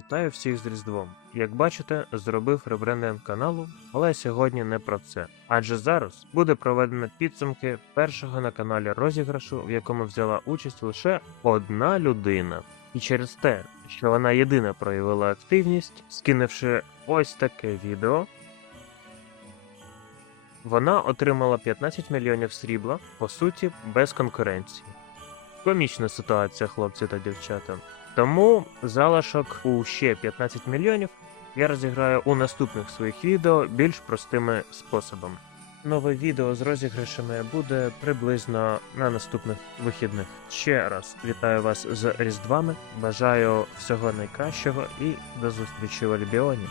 Вітаю всіх з Різдвом. Як бачите, зробив ребрендинг каналу, але сьогодні не про це. Адже зараз буде проведено підсумки першого на каналі розіграшу, в якому взяла участь лише одна людина. І через те, що вона єдина проявила активність, скинувши ось таке відео, вона отримала 15 мільйонів срібла, по суті, без конкуренції. Комічна ситуація, хлопці та дівчата. Тому залишок у ще 15 мільйонів я розіграю у наступних своїх відео більш простими способами. Нове відео з розіграшами буде приблизно на наступних вихідних. Ще раз вітаю вас з Різдвами. Бажаю всього найкращого і до зустрічі в Альбіоні.